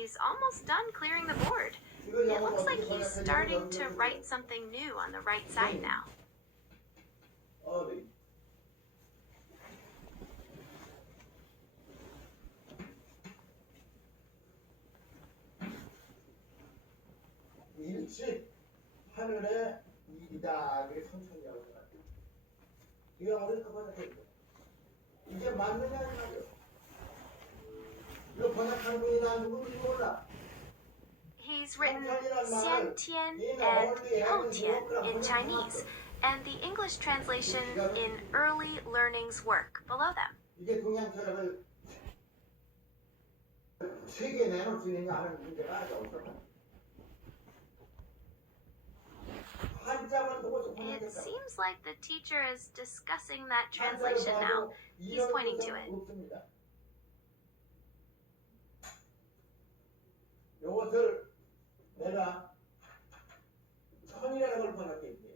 He's almost done clearing the board. It looks like he's starting to write something new on the right side now. 일찍 하늘에 이다게 천천히하고 네가 머리 그거는 이게 맞느냐 이 말이야. 이거 번역하는 분이 나 누군지 몰라. He's written Xiantian and Houtian in Chinese, and the English translation in Early Learning's work below them. 이게 동양 철학을 세계에 내놓을 수 있느냐 하는 문제가 아직 없어. It seems like the teacher is discussing that translation now. He's pointing to it. 이것을 내가 천이라는 걸 번역했대요.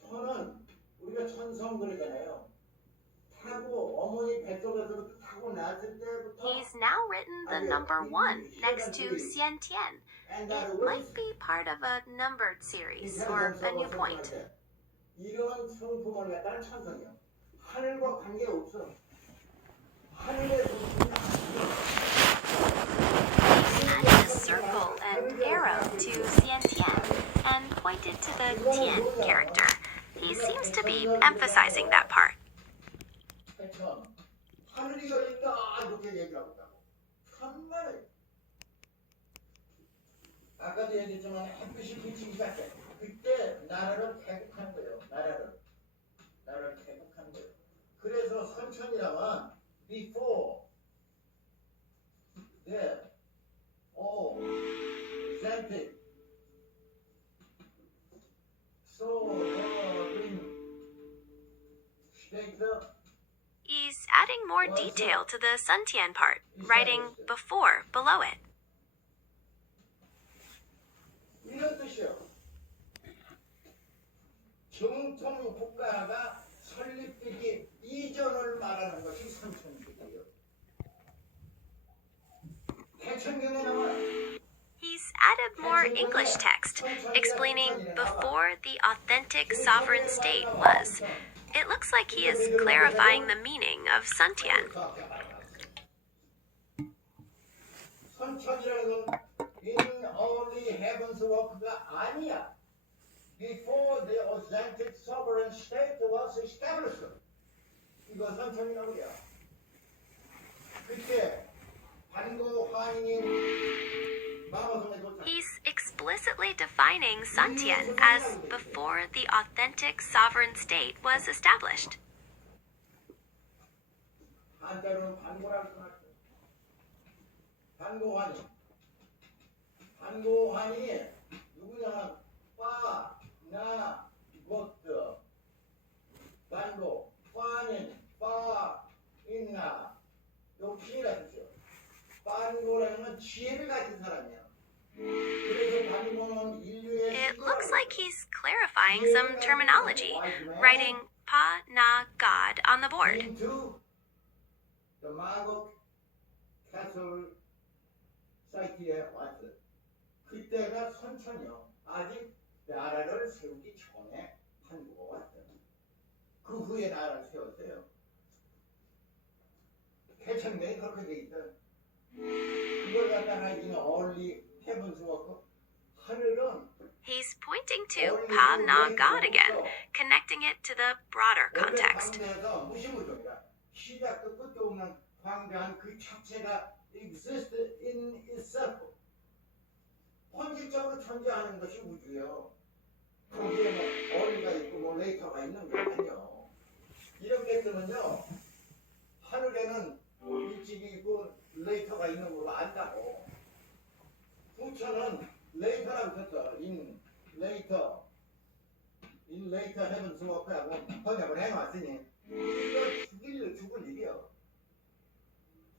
천은 우리가 천성 그러잖아요. 타고 어머니 뱃속에서부터 타고 났을 때부터. He's now written the number 1 next to Xiantian. It might be part of a numbered series or a new point. 이런 성품을 갖다는 천성이요. 하늘과 관계 없어. 하늘에 added a circle and arrow to Xiantian and pointed to the Tian character. He seems to be emphasizing that part. 하늘이 열린다 이렇게 얘기하고 있다고. 정말 아까도 얘기했지만 햇빛이 비치기 시작해. 그때 나라를 개국한 거예요. 나라를 개국한 거예요. 그래서 선천이라면 before, there, Xantic, sovereign state. He's adding more detail to the Suntian part, writing before below it. 이런 뜻이요. 정통 국가가 설립되기 이전을 말하는 것이 선천국이에요. 개천경에 나와. He's added more English text, explaining before the authentic sovereign state was. It looks like he is clarifying the meaning of Suntian. 선천이라는 건 in only heaven's work가 아니야. Before the authentic sovereign state was established. 이거 선천이라고 해요. 그때 반고환인 마마성에 도착. He's explicitly defining Suntian as before the authentic sovereign state was established. 한자로는 반고라고 말해요. 반고환이 누구냐면 나 것도 반고 환인 인나 요 피라 뜻이요. 반고라는 건 지혜를 가진 사람이야. 그래서 반고는 인류의 It looks like he's clarifying some terminology, writing Pa Na God on the board. into the Magog Castle 사이트에 왔어요. 그때가 선천이요. 아직 나라를 세우기 전에 한국어 왔어요. 그 후에 나라를 세웠어요. 개천명이 그렇게 돼 있어. 그걸 갖다가 이는 early heavens work. 하늘은 He's pointing to Pa Na God again, connecting it to the broader context. 광대에서 무시무조이다. 시작도 끝도 없는 광대한 그 자체가 exist in itself. 본질적으로 존재하는 것이 우주예요. 거기에 뭐 어리가 있고 뭐 레이터가 있는 게 아니요. 이렇게 쓰면요. 하늘에는 일찍이 있고 레이터가 있는 걸로 안다고. 부처는 레이터라고 썼어. in later heavens work하고 번역을 해놨으니 이거 죽을 일이요.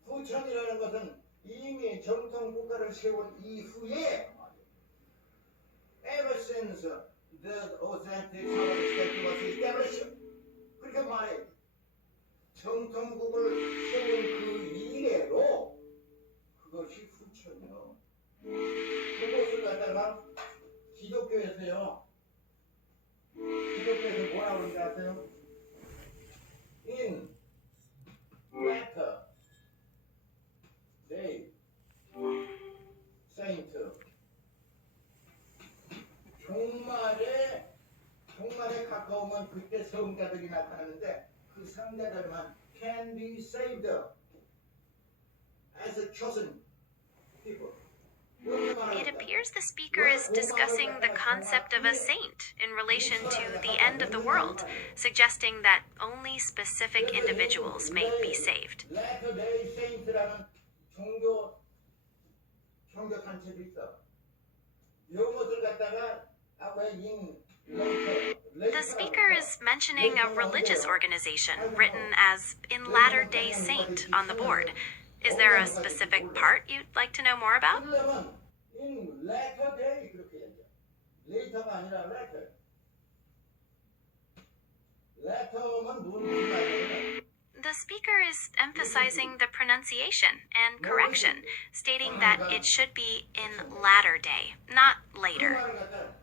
부천이라는 것은 이미 정통 국가를 세운 이후에 ever since the authentic sovereign state was established. 그렇게 말해. 정통국을 세운 그 이래로 그것이 후천이요. 갖다가 기독교에서요. 기독교에서 뭐라고 그러는지 아세요? In latter day saint 종말에 가까우면 그때 성자들이 나타나는데 그 성자들만 can be saved as a chosen people. It appears the speaker is discussing the concept of a saint in relation to the end of the world, suggesting that only specific individuals may be saved. Latter Day Saints라는 종교 단체도 있어. 이것을 갖다가 The speaker is mentioning a religious organization written as In Latter Day Saint on the board. Is there a specific part you'd like to know more about? 그러면 in latter day 그렇게 얘기해. later가 아니라 latter. letter면 무슨 말이냐면 The speaker is emphasizing the pronunciation and correction, stating that it should be in latter day, not 그 later. 말을 갖다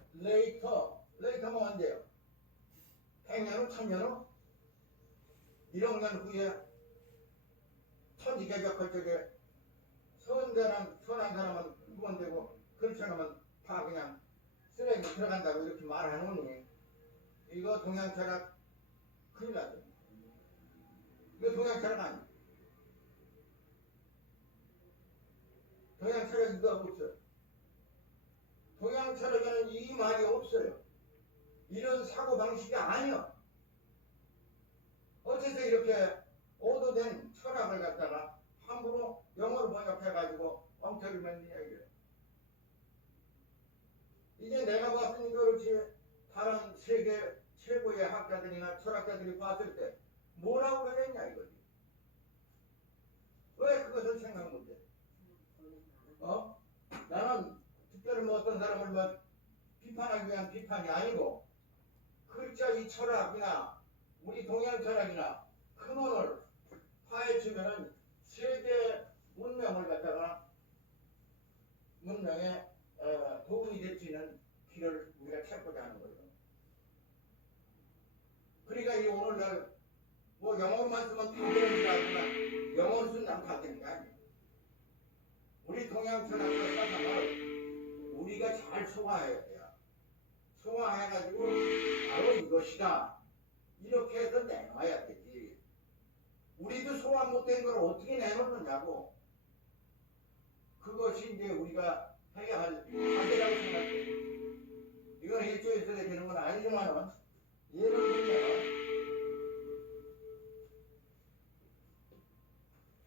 later면 언제요? 100년 후, 1000년 후? 1억 년 후에 천지개벽할 적에 선한 사람은 구원되고 그렇지 않으면 다 그냥 쓰레기 들어간다고 이렇게 말하노니 이거 동양 철학 큰일 났죠. 이거 동양 철학 아니야. 동양 철학 이거 없어요. 동양 철학에는 이 말이 없어요. 이런 사고방식이 아니야. 어째서 이렇게 오도된 철학을 갖다가 함부로 영어로 번역해가지고 엉터리 만드냐 이게. 이제 내가 봤으니까 그렇지 다른 세계 최고의 학자들이나 철학자들이 봤을 때 뭐라고 그러겠냐 이거지. 왜 그것을 생각 못해? 나는 특별히 뭐 어떤 사람을 뭐 비판하기 위한 비판이 아니고 글자 이 철학이나 우리 동양 철학이나 근원을 파헤치면은 세계 문명을 갖다가 문명에 도움이 될 수 있는 길을 우리가 찾고자 하는 거예요. 그러니까 이 오늘날 뭐 영어로만 쓰면 다 되는 줄 알지만 영어로 쓰면 다 되는 게 아니에요. 우리 동양 철학과 사상을 우리가 잘 소화해야 돼요. 소화해가지고 바로 이것이다. 이렇게 해서 내놔야 되지. 우리도 소화 못된 걸 어떻게 내놓느냐고. 그것이 이제 우리가 해야 할 과제라고 생각해요. 이건 일조에 있어야 되는 건 아니지만은 예를 들면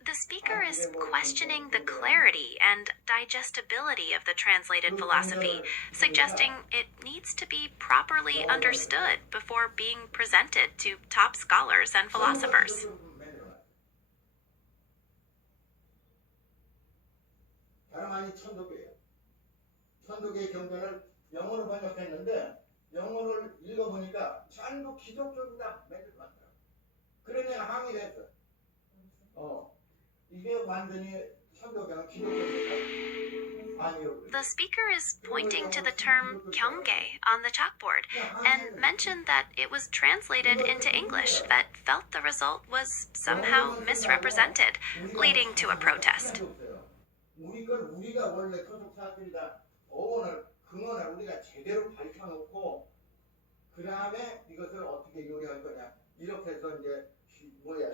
The speaker is questioning the clarity and digestibility of the translated philosophy, suggesting it needs to be properly understood before being presented to top scholars and philosophers. 다름 아닌 천도교예요. 천도교의 경전을 영어로 번역했는데 영어를 읽어보니까 전부 기독교입니다. 맨날 많더라고. 그래 내가 항의를 했어. 이게 완전히 천도교는 기독교입니까? 아니요. The speaker is pointing to the term kyongge on the chalkboard and mentioned that it was translated into English but felt the result was somehow misrepresented, leading to a protest. 우리 걸 우리가 원래 소속사들이다. 어원을 근원을 우리가 제대로 밝혀놓고 그 다음에 이것을 어떻게 요리할 거냐 이렇게 해서 이제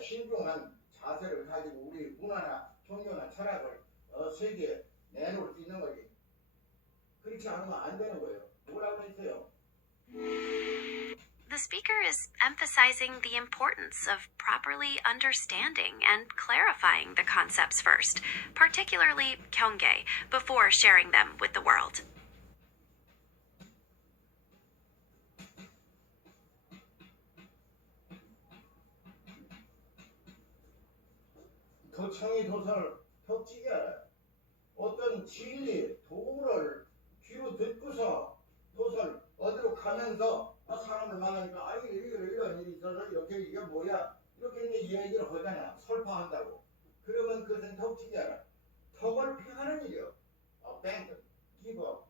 신중한 자세를 가지고 우리 문화나 종교나 철학을 세계에 내놓을 수 있는 거지. 그렇지 않으면 안 되는 거예요. 뭐라고 했어요? The speaker is emphasizing the importance of properly understanding and clarifying the concepts first, particularly kyongge, before sharing them with the world. 도청이 도선을 벽지게 알아요. 어떤 진리, 도를 귀로 듣고서 도설 어디로 가면서 사람을 만나니까 이런 일이 있어서 이렇게 이게 뭐야 이렇게 이제 얘기를 하잖아. 설파한다고. 그러면 그것은 턱치기 알아. 턱을 피하는 일이요. 뱅크, 기버.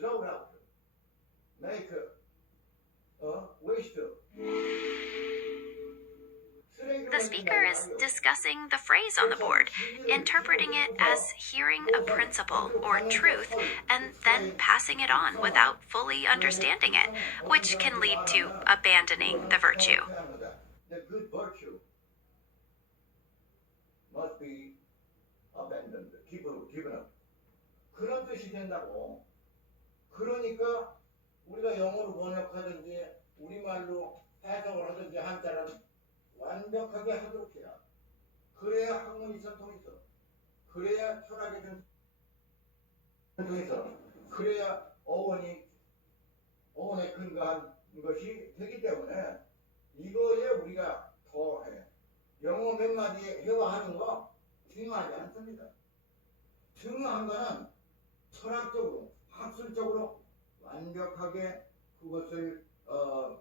throw out, make, waste. The speaker is discussing the phrase on the board, interpreting it as hearing a principle or truth and then passing it on without fully understanding it, which can lead to abandoning the virtue. The good virtue must be abandoned, given up. 그런 뜻이 된다고. 그러니까 우리가 영어로 번역하든지 우리말로 해석을 하든지 한자는 완벽하게 하도록 해야. 그래야 학문이 전통있어. 그래야 철학이 전통있어. 그래야 어원에 근거한 것이 되기 때문에 이거에 우리가 더해. 영어 몇 마디 회화하는 거 중요하지 않습니다. 중요한 거는 철학적으로, 학술적으로 완벽하게 그것을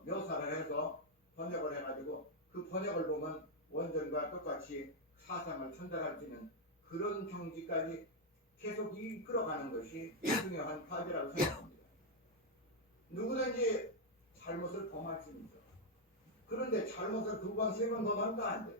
묘사를 해서 번역을 해가지고 그 번역을 보면 원전과 똑같이 사상을 전달할 수 있는 그런 경지까지 계속 이끌어가는 것이 중요한 과제라고 생각합니다. 누구든지 잘못을 범할 수 있어. 그런데 잘못을 2번, 3번 범하면 안 돼.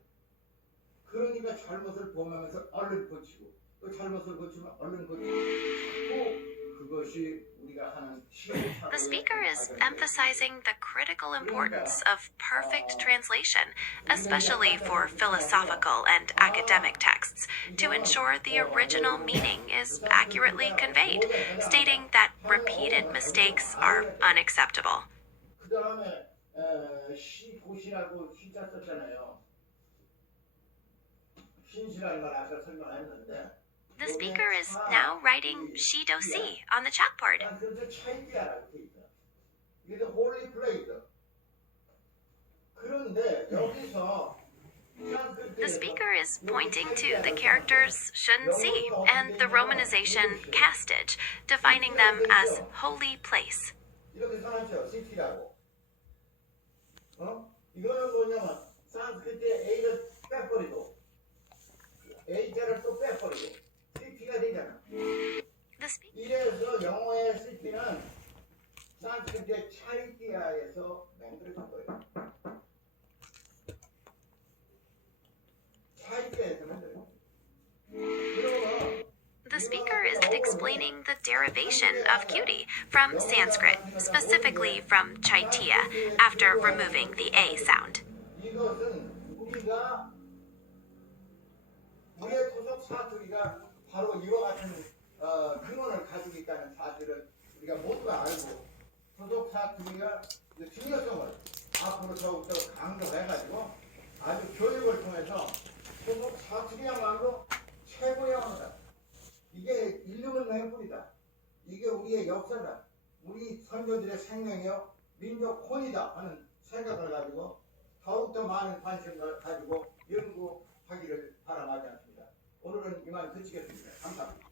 그러니까 잘못을 범하면서 얼른 고치고 또 잘못을 고치면 얼른 고치고 자꾸 그것이 우리가 하는 The speaker is emphasizing the critical importance of perfect translation, especially for philosophical and academic texts, to ensure the original meaning is accurately conveyed, stating that repeated mistakes are unacceptable. 그 다음에 도시라고 시자 썼잖아요. 신시라는 말 아까 설명했는데 The speaker is now writing Shidosi on the chalkboard. 이게 holy place. 그런데 여기서 The speaker is pointing to the characters Shunsi and the romanization castage, defining them as holy place. 이렇게 써놨죠. 시티라고. 이거는 뭐냐면 산스크리트에 A를 빼버리고 A자를 또 빼버리고 시티가 되잖아. 이래서 영어의 시티는 산스크리트의 차이티아에서 만들어진 거예요. 차이티아에서 만들어진 거예요. The speaker is explaining the derivation of cutie from Sanskrit, specifically from Chaitya, after removing the A sound. 이것은 우리의 토속 사투리가 바로 이와 같은 근원을 가지고 있다는 사실을 우리가 모두가 알고 토속 사투리가 중요성을 앞으로 더욱더 강조해가지고 아주 교육을 통해서 토속 사투리야말로 최고의 언어다. 이게 인류 문명의 뿌리다. 이게 우리의 역사다. 우리 선조들의 생명이요 민족 혼이다 하는 생각을 가지고 더욱더 많은 관심을 가지고 연구하기를 바라마지 않습니다. 오늘은 이만 그치겠습니다. 감사합니다.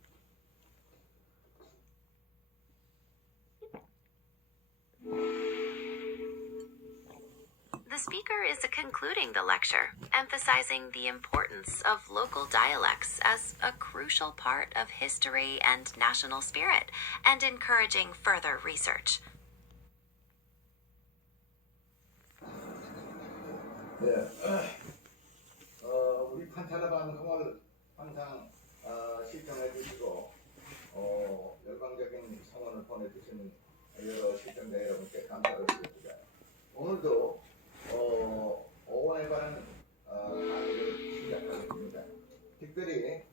The speaker is concluding the lecture, emphasizing the importance of local dialects as a crucial part of history and national spirit, and encouraging further research. 네, 우리 판타라 방송을 항상 시청해 주시고 열광적인 성원을 보내주시는 여러 시청자 여러분께 감사를 드립니다. 오늘도 어원에 관한 강의를 시작하겠습니다. 특별히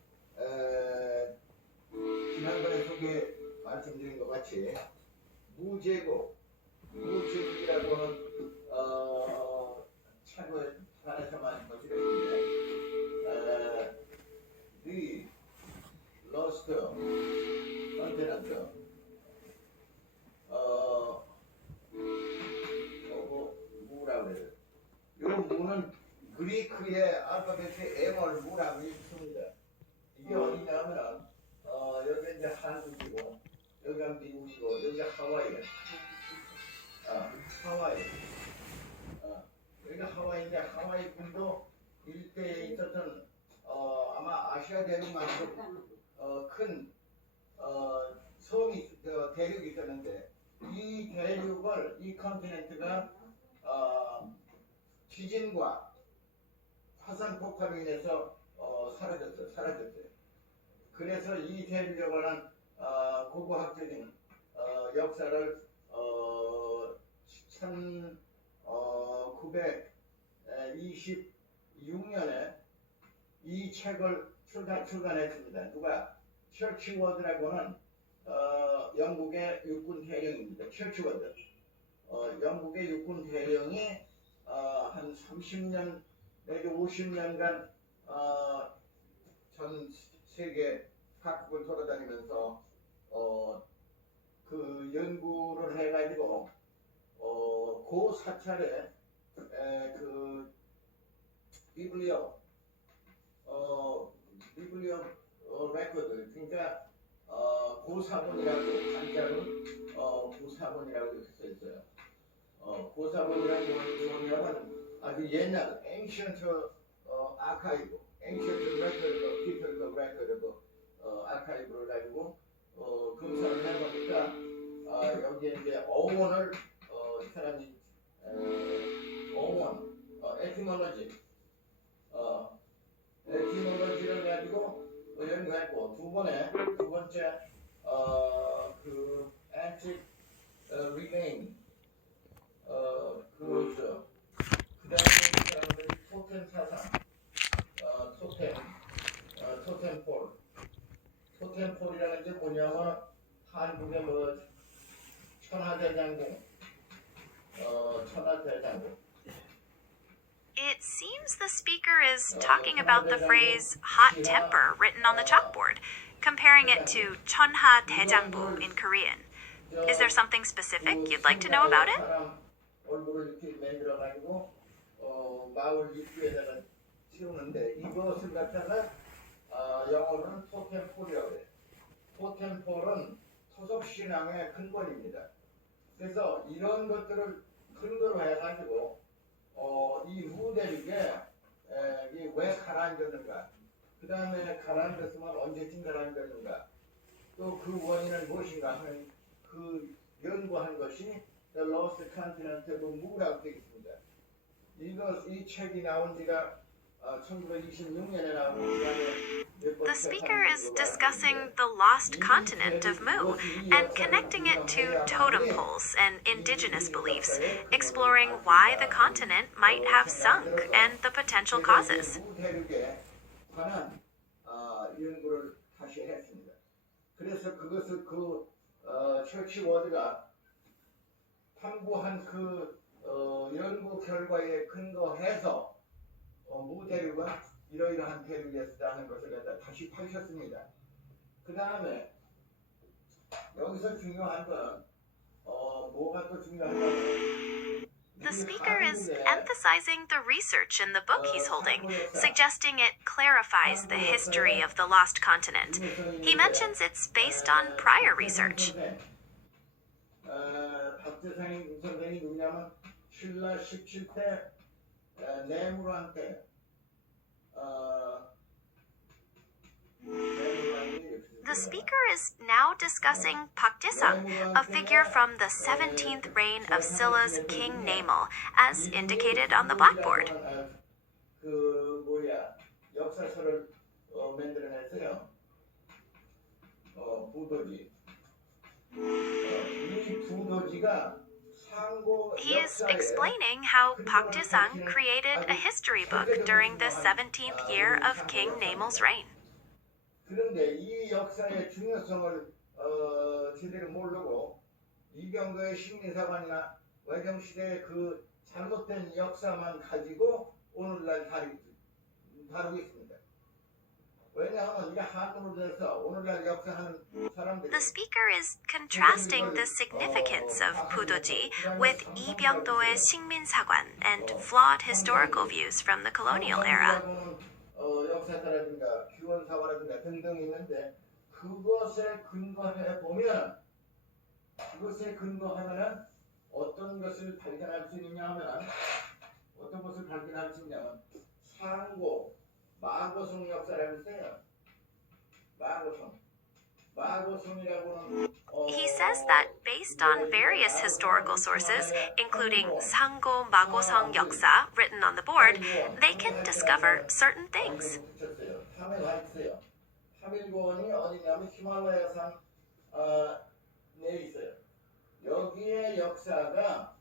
지난번에 말씀드린 것 같이 무제국이라고 하는 최고의 산에서만 거치는데 the lost continent 무라고 해요. 이 무는 그리크의 알파벳의 M을 무라고 읽습니다. 이게 어디냐면은 여기 이제 한국이고 여기가 미국이고 여기가 하와이야. 하와이. 여기가 하와이인데 하와이 군도 일대에 있었던 아마 아시아 대륙만큼 큰 대륙이 있었는데 이 대륙을 이 컨티넨트가 지진과 화산 폭발로 인해서 사라졌어요. 그래서 이 대륙에 관한 고고학적인 역사를 1926년에 이 책을 출간했습니다. 누가? 처치워드라고는 영국의 육군 대령입니다. 처치워드. 영국의 육군 대령이 한 30년 내지 50년간 전 세계 각국을 돌아다니면서 그 연구를 해가지고 그 사찰에 그 비블리오 레코드, 그러니까 고사본이라고 한자로 고사본이라고 써 있어요. 고사본이라는 뭐냐면 아주 옛날 ancient archive, ancient record, detailed record 아카이브를 가지고 검사를 해보니까 여기에 이제 어원을 이 사람이 어원, 에티몰로지를 가지고 연구했고 두 번째 그 antique regain 그거죠. 그다음에 사람들이 토템 사상, 토템폴. 토템폴이라는 게 뭐냐면 한국의 뭐 천하대장공. It seems the speaker is talking about the phrase hot temper written on the chalkboard, comparing it to Chonha Daejangbu in Korean. Is there something specific you'd like to know about it? 얼굴을 이렇게 만들어 가지고 마을 입구에다가 치우는데 이것을 갖다가 영어로는 토템폴이라고 해요. 토템폴은 토속 신앙의 근본입니다. 그래서 이런 것들을 근거로 해가지고 이 무대륙에 왜 가라앉았는가, 그 다음에 가라앉았으면 언제쯤 가라앉았는가, 또 그 원인은 무엇인가 하는 그 연구한 것이 The Lost Continent Book라고 되어 있습니다. 이 책이 나온 지가 1926년에 나온 The speaker is discussing the lost continent of Mu and connecting it to totem poles and indigenous beliefs, exploring why the continent might have sunk and the potential causes. 관한 연구를 다시 했습니다. 그래서 그것을 처치워드가 탐구한 그 연구 결과에 근거해서 무대륙은 이러이러한 대륙이었다는 것을 갖다 다시 밝혔습니다. 그 다음에 여기서 중요한 건 뭐가 또 중요하냐면 The speaker is emphasizing the research in the book he's holding, suggesting it clarifies the history of the lost continent. He mentions it's based on prior research. 박재상이 선생이 누구냐면 신라 17대 내무관 때 The speaker is now discussing Pak Disang, a figure from the 17th reign of Silla's King Namal, as indicated on the blackboard. 역사서를 만들어냈어요. 부도지. 이 부도지가 He is explaining how Pak Disang created a history book during the 17th year of King Namal's reign. 그런데 이 역사의 중요성을 제대로 모르고 이병도의 식민사관이나 외경시대의 그 잘못된 역사만 가지고 오늘날 다루고 있습니다. 왜냐하면 이게 한문으로 돼서 오늘날 역사하는 사람들이 The speaker is contrasting the significance of Pudoji with Lee Byung-do의 식민사관 and flawed historical views from the colonial era. 역사사라든가 규원사화라든가 등등 있는데 그것에 근거하면은 어떤 것을 발견할 수 있냐면 상고 마고성 역사라고 있어요. 마고성 마고성이라고는 He says that based on various historical sources, including 상고 마고성 역사 written on the board, they can discover certain things. 타밀고원이 어디냐면 히말라야산 내에 있어요. 여기에 역사를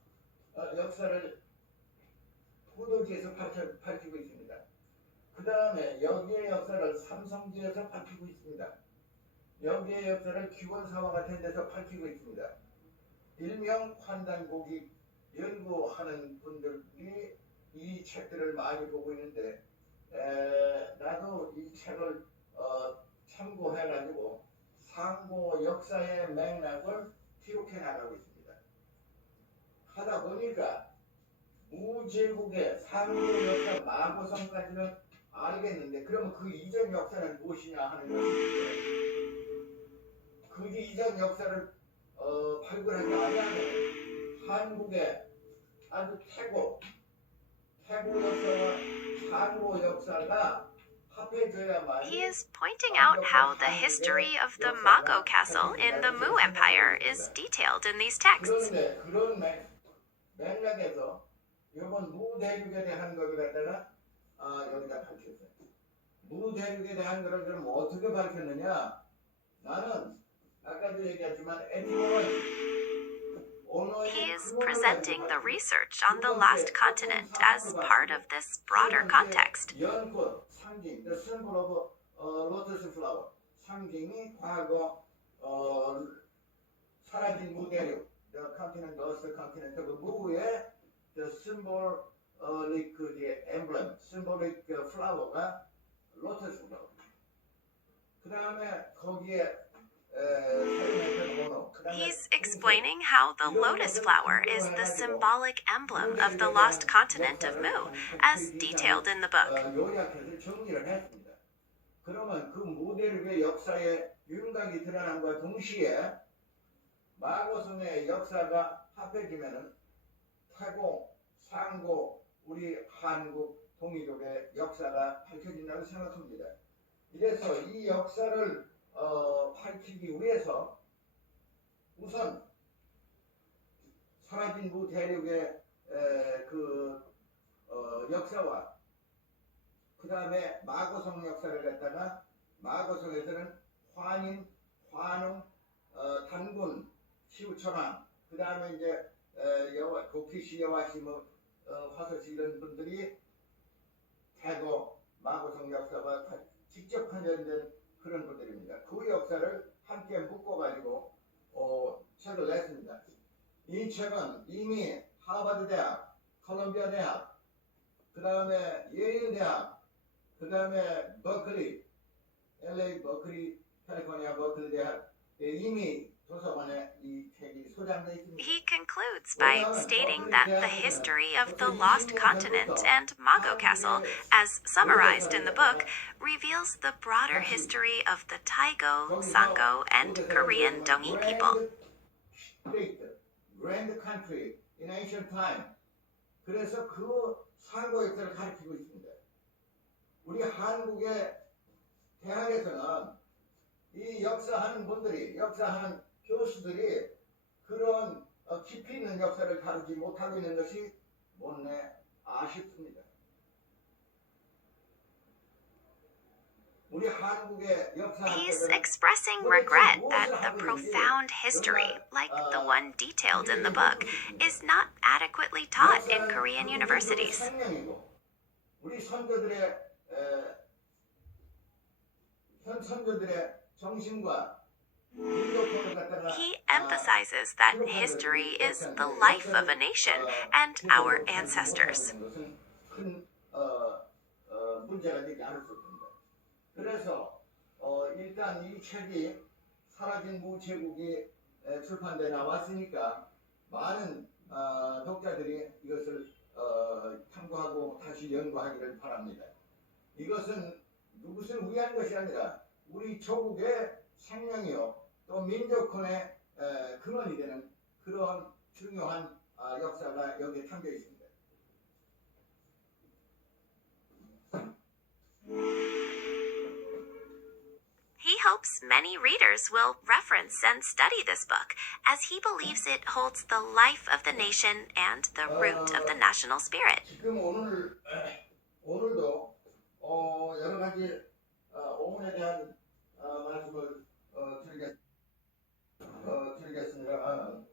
포도지에서 밝히고 있습니다. 그 다음에 여기에 역사를 삼성지에서 밝히고 있습니다. 여기에 역사를 기원사와 같은 데서 밝히고 있습니다. 일명 환단고기 연구하는 분들이 이 책들을 많이 보고 있는데 나도 이 책을 참고해가지고 상고 역사의 맥락을 기록해 나가고 있습니다. 하다 보니까 무제국의 상고 역사 마고성까지는 알겠는데 그러면 그 이전 역사는 무엇이냐 하는 것인데 그 이전 역사를 발굴하지 않으면 한국의 아주 태고 역사와 상고 역사가 합해져야만 He is pointing out how the history of the Mago Castle in the Mu Empire is detailed in these texts. 그런데 그런 맥락에서 이번 무대륙에 대한 것을 갖다가 여기다 밝혔어요. 무대륙에 대한 것을 그럼 어떻게 밝혔느냐? 나는 아까도 얘기했지만 He is presenting the research on the lost continent as part of this broader context. 연꽃 상징, the symbol of lotus flower. 상징이 과거 사라진 무대륙, the continent, lost continent, 그 무의 the symbolic the emblem, symbolic flower가 lotus flower. 그 다음에 거기에 He's explaining how the lotus flower is the symbolic emblem of the lost continent of Mu, as detailed in the book. 요약해서 정리를 했습니다. 그러면 그 무대륙의 역사의 윤곽이 드러난과 동시에 마고성의 역사가 합해지면은 태고, 상고, 우리 한국 동이족의 역사가 밝혀진다고 생각합니다. 이래서 이 역사를 밝히기 위해서 우선 사라진 무 대륙의 역사와 그 다음에 마고성 역사를 갖다가 마고성에서는 환인, 환웅, 단군, 시우천왕 그 다음에 이제 도키시, 여와시, 화서시 이런 분들이 태고, 마고성 역사와 직접 관련된 그런 분들입니다. 그 역사를 함께 묶어가지고 책을 냈습니다. 이 책은 이미 하버드 대학, 콜롬비아 대학, 그 다음에 예일 대학, 그 다음에 버클리, LA 버클리, 캘리포니아 버클리 대학 이미 도서관에 이 책이 소장되어 있습니다. He concludes by stating that the history of the lost continent and Mago Castle, as summarized in the book, reveals the broader history of the Taigo, Sango, and Korean Dongi people. Grand country in ancient time. 그래서 그 상고 역사를 가르치고 있습니다. 우리 한국의 대학에서는 이 역사하는 분들이, 역사하는 교수들이 그런 깊이 있는 역사를 다루지 못하고 있는 것이 못내 아쉽습니다. He's expressing regret that the profound history, like the one detailed in the book, is not adequately taught in Korean universities. 우리 선조들의 정신과 He emphasizes that history is the life of a nation and our ancestors. 큰 문제가 되지 않을 수 있습니다. 그래서 일단 이 책이 사라진 무제국이 출판돼 나왔으니까 많은 독자들이 이것을 탐구하고 다시 연구하기를 바랍니다. 이것은 누구를 위한 것이 아니라 우리 조국의 생명이요 또 민족권의 근원이 되는 그러한 중요한 역사가 여기에 담겨 있습니다. He He hopes many readers will reference and study this book, as he believes it holds the life of the nation and the root of the national spirit. 지금 오늘도 여러 가지 오문에 대한 말씀을 드리겠습니다만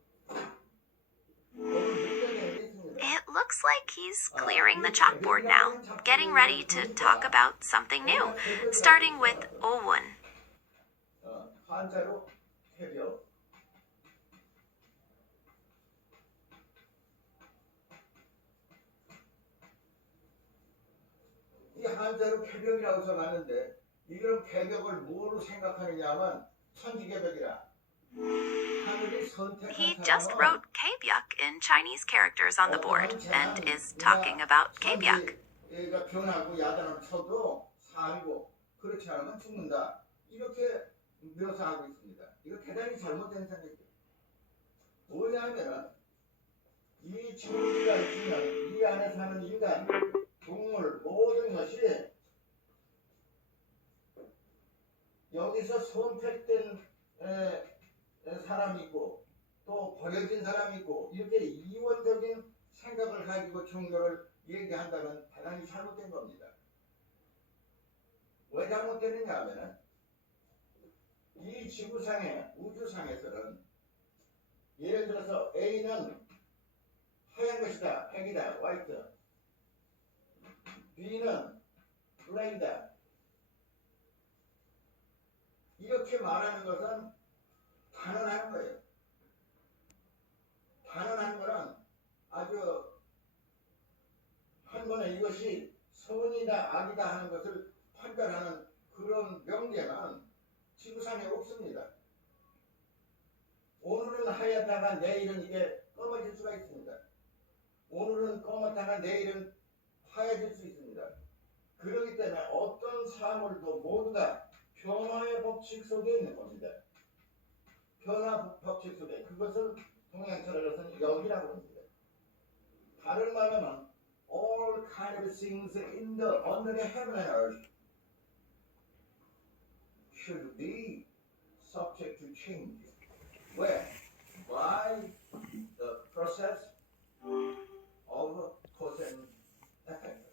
It looks like he's clearing the chalkboard now, getting ready to talk about something new, starting with Owun. 한자로 새벽. 이 한자로 개벽이라고 써놨는데 이런 개벽을 뭐로 생각하느냐면 천지개벽이라. He just wrote Kaebyeok in Chinese characters on the board and is talking about Kaebyeok. 얘가 변하고 야단을 쳐도 살고 그렇지 않으면 죽는다. 이렇게 묘사하고 있습니다. 이거 대단히 잘못된 생각이에요. 뭐냐면은 이 천지가 있으면 이 안에 사는 인간, 동물 모든 것이 여기서 선택된 사람이 있고 또 버려진 사람이 있고 이렇게 이원적인 생각을 가지고 종교를 얘기한다면 대단히 잘못된 겁니다. 왜 잘못됐느냐 하면은 이 지구상의 우주상에서는 예를 들어서 A는 하얀 것이다, 백이다, 화이트. B는 블랙이다. 이렇게 말하는 것은 단언하는 거예요. 단언하는 거는 아주 한 번에 이것이 선이다 악이다 하는 것을 판단하는 그런 명제는 지구상에 없습니다. 오늘은 하얗다가 내일은 이게 검어질 수가 있습니다. 오늘은 검었다가 내일은 하얘질 수 있습니다. 그렇기 때문에 어떤 사물도 모두가 변화의 법칙 속에 있는 겁니다. 변화 법칙 속에 그것을 동양철학에서는 영이라고 합니다. 다른 말로는 all kind of things under the heaven and earth should be subject to change. Where? By the process of cause and effect.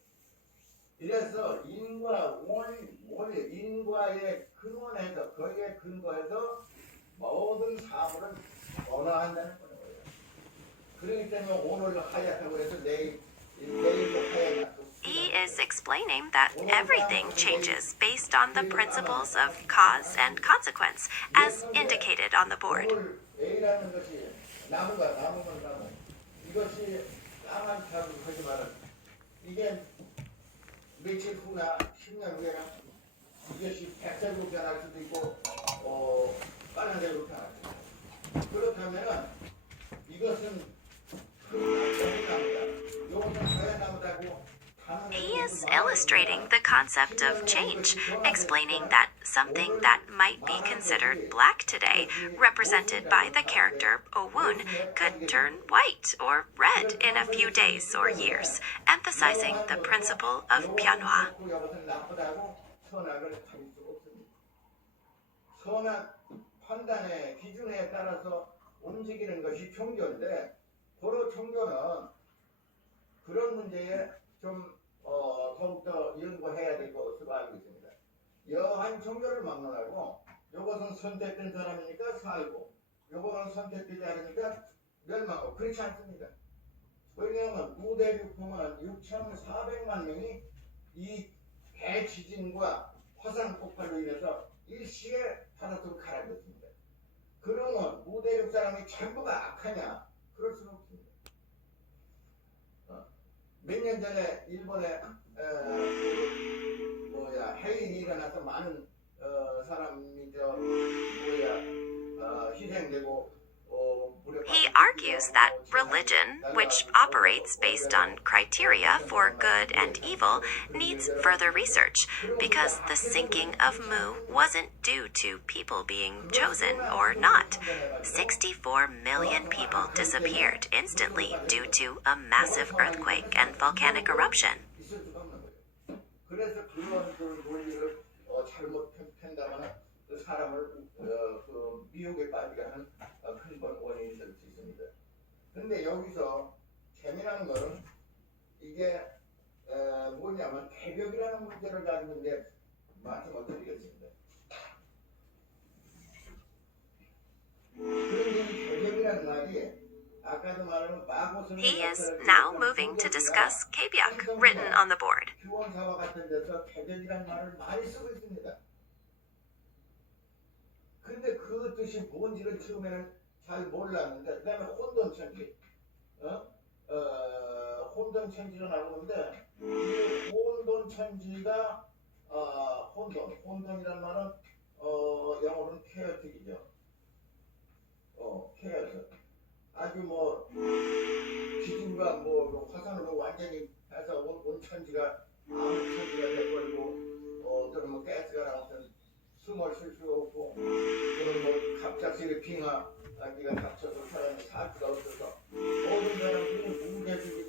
이래서 인과 원리, 인과의 근원에서 거기에 근거해서 모든 사물은 변화한다는 거예요. 그렇기 때문에 오늘 하얗다고 해서 내일도 하얗다. He is explaining that everything changes based on the principles of cause and consequence, as indicated on the board. A라는 것이 나무가 나무면 나무. 이것이 까만 타고 하지만 이게 며칠 후나 10년 후에나 이것이 백색으로 변할 수도 있고 빨간색으로 변할 수도 있고 그렇다면은 이것은 큰 나무다. 요것은 하얀 나무다고 He is illustrating the concept of change, explaining that something that might be considered black today, represented by the character Owun, could turn white or red in a few days or years, emphasizing the principle of 변화. 선악 판단의 기준에 따라서 움직이는 것이 종교인데 고로 종교는 그런 문제에 좀 더욱더 연구해야 될 것으로 알고 있습니다. 여한 종교를 막론하고 요것은 선택된 사람이니까 살고 요거는 선택되지 않으니까 멸망하고 그렇지 않습니다. 왜냐하면 우대륙 보면 6,400만 명이 이 대지진과 화산 폭발로 인해서 일시에 바닷속으로 가라앉았습니다. 그러면 우대륙 사람이 전부가 악하냐? 그럴 수는 없습니다. 몇 년 전에 일본에 해인이 일어나서 많은 사람이 희생되고 He argues that religion, which operates based on criteria for good and evil, needs further research because the sinking of Mu wasn't due to people being chosen or not. 64 million people disappeared instantly due to a massive earthquake and volcanic eruption. 그래서 그런 논리를 잘못 편다면 사람을 그 미혹에 빠지게 하는 큰 원인이 될 수 있습니다. 근데 여기서 재미난 거는 이게 뭐냐면 개벽이라는 문제를 가지고 이제 말씀을 드리겠습니다. 그런데 개벽이라는 말이 아까도 말한 마고스는 He is now moving to discuss Kebiak, written on the board. 규원사와 같은 데서 개벽이라는 말을 많이 쓰고 있습니다. 근데 그 뜻이 뭔지를 처음에는 잘 몰랐는데, 그 다음에 혼돈천지, 혼돈천지로 나오는데, 이 혼돈천지가, 혼돈이라는 말은, 영어로는 케어틱이죠. 케어스. 아주 뭐, 기둥과 뭐, 화산으로 완전히 해서 온 천지가, 암천지가 돼버리고, 또는 뭐, 가스가 나오면 숨을 쉴 수가 없고, 또는 뭐, 갑작스레 빙하기가 닥쳐서 사람이 살 수가 없어서, 모든 사람들이 무대들이,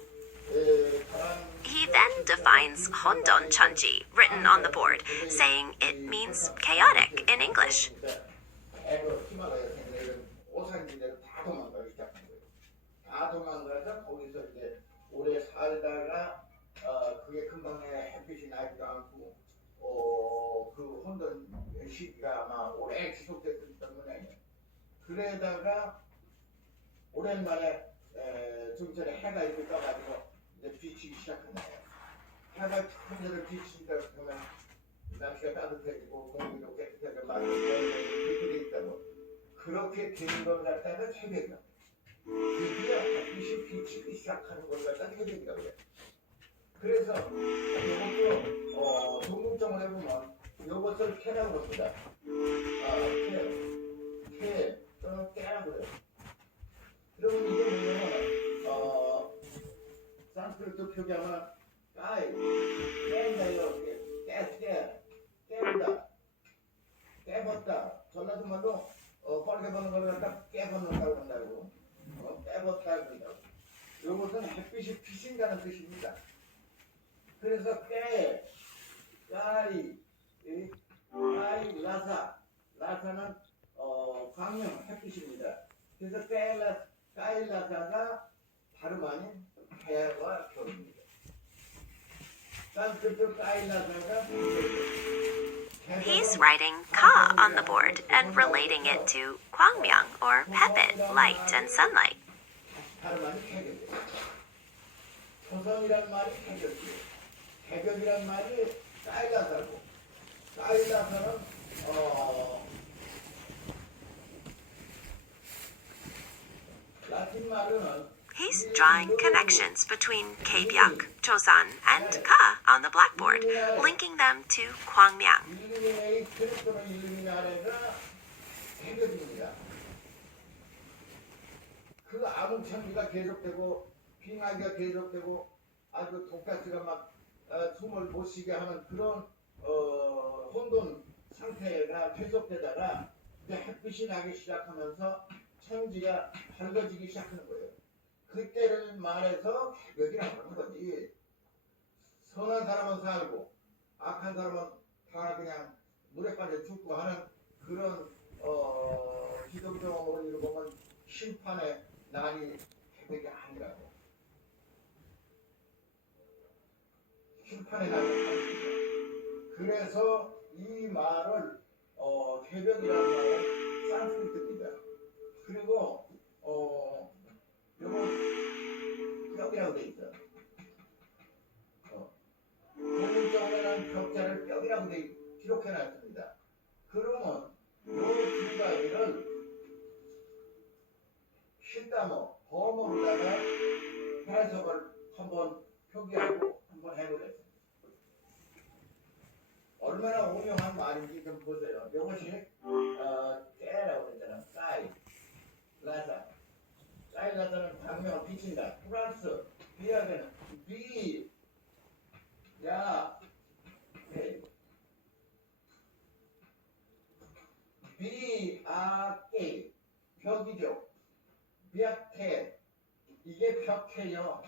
He then defines Hondon Chunji, written on the board, saying it means chaotic in English. 오산지대로 다 도망가기 시작한 거예요. 다 도망가서 거기서 이제 오래 살다가 그게 금방 햇빛이 나지도 않고 그 혼돈 시기가 아마 오래 지속됐던 모양이에요. 그러다가 오랜만에 좀 전에 해가 이렇게 떠가지고 이제 비치기 시작한 거예요. 해가 천천히 비친다 그러면 날씨가 따뜻해지고 공기도 깨끗하게 마르고 그렇게 돼 있다고. 그렇게 된 걸 갖다가 새벽이야. 드디어 햇빛이 비치기 시작하는 걸 갖다가 새벽이라고 그래. 그래서 이것도 동물적으로 해보면 이것을 캐라고 합니다. 캐 또는 깨라고 그래요. 그러면 이게 뭐냐면 산스크리트 표기하면 까이, 깬다요. 깨본다, 깨봤다. 전라도 말로 뻘개 버는 걸 갖다 깨벗는다고 한다고. 깨벗다 그런다고. 이것은 햇빛이 비친다는 뜻입니다. 그래서 까이, 라사는 광명, 햇빛입니다. 그래서 까일라사가 발음 아닌 해와 겨울입니다. 산스크리트 까일라사가 He's writing Ka on the board and relating it to Kwangmyang, or Pepit, light and sunlight. 발음하는 개벽이에요. 조선이란 말이 개벽이에요. 개벽이란 말이 까일라사고, 까일라사는 라틴 말로는 He's drawing connections between Kebiak, Joseon, and Ka on the blackboard, linking them to Kwangmyang. 일루미네이 크리스토는 일루미나레가 개벽입니다. 그 암흑천지가 계속되고 빙하기가 계속되고 아주 독가스가 막 숨을 못 쉬게 하는 그런 혼돈 상태가 계속되다가 이제 햇빛이 나기 시작하면서 천지가 밝아지기 시작하는 거예요. 그때를 말해서 개벽이라고 하는 거지. 선한 사람은 살고 악한 사람은 다 그냥 물에 빠져 죽고 하는 그런 기독교적으로 이루고 보면 심판의 날이 개벽이 아니라고. 심판의 날이 아닙니다. 그래서 이 말을 개벽이라는 말은 산스크리트입니다. 그리고 요거 벽이라고 돼 있어. 동물적으로는 벽자를 벽이라고 기록해 놨습니다. 그러면 요 두 가지를 실담어, 범어로다가 해석을 한번 표기하고 한번 해보겠습니다. 얼마나 오묘한 말인지 좀 보세요. 이것이 깨라고 했잖아. 까이, 라사. 까이 라사는 광명을 비친다. 플러스 비하게는 비, 야, 비아케 벽이죠. 벽해. 이게 벽해요.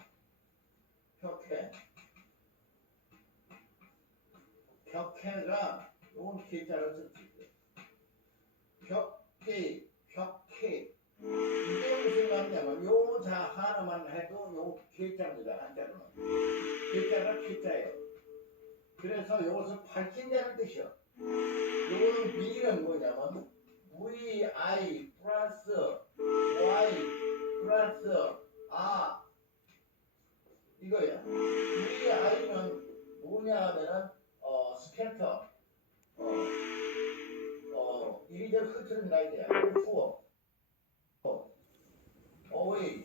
벽해. 벽해가 요건 기타를 썼지. 벽계, 벽계. 이게 무슨 말이냐면 요 자 하나만 해도 요 계자입니다. 한자로는. 계자가 계자예요. 그래서 요것을 밝힌다는 뜻이요. 요거는 B는 뭐냐면 VI 플러스 Y 플러스 R 이거야. VI는 뭐냐 하면은 스캐터 이리저리 흩트는 아이디야. 후어 away